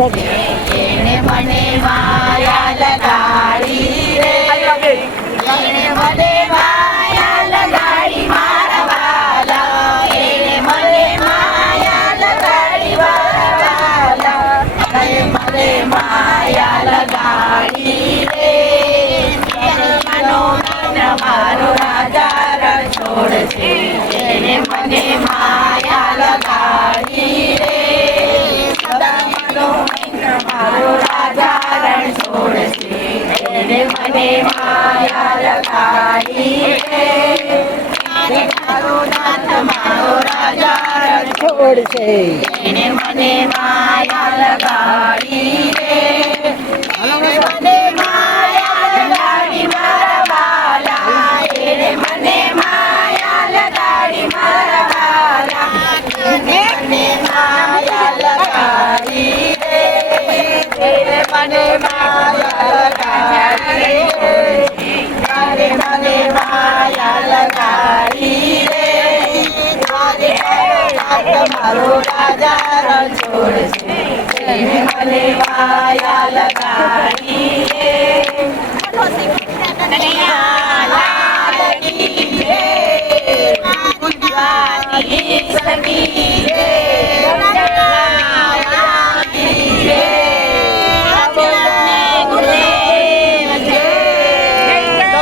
એને મને માયા લગાડી રે, એને મને માયા લગાડી મારા વાલા, એને મને માયા લગાડી મારા વાલા, એને મને માયા લગાડી રે, મારો રાજા રણછોડ છે, એને મને માયા લગાડી રે, મારો રાજા રણછોડ છે, એને મને માયા લગાડી રે, મારો નાથ મારો રાજા રણછોડ છે, એને મને માયા લગાડી રે, એને મને માયા લગાડી મારા વાલા, એને મને માયા લગાડી મારા વાલા, એને મને માયા લગાડી રે, એને મને માયા લગાડી રે, એને મને માયા લગાડી રે, મારો રાજા રણછોડ છે, એને મને માયા લગાડી રે, લાલની રે, ગુજરાતી સંગી રે,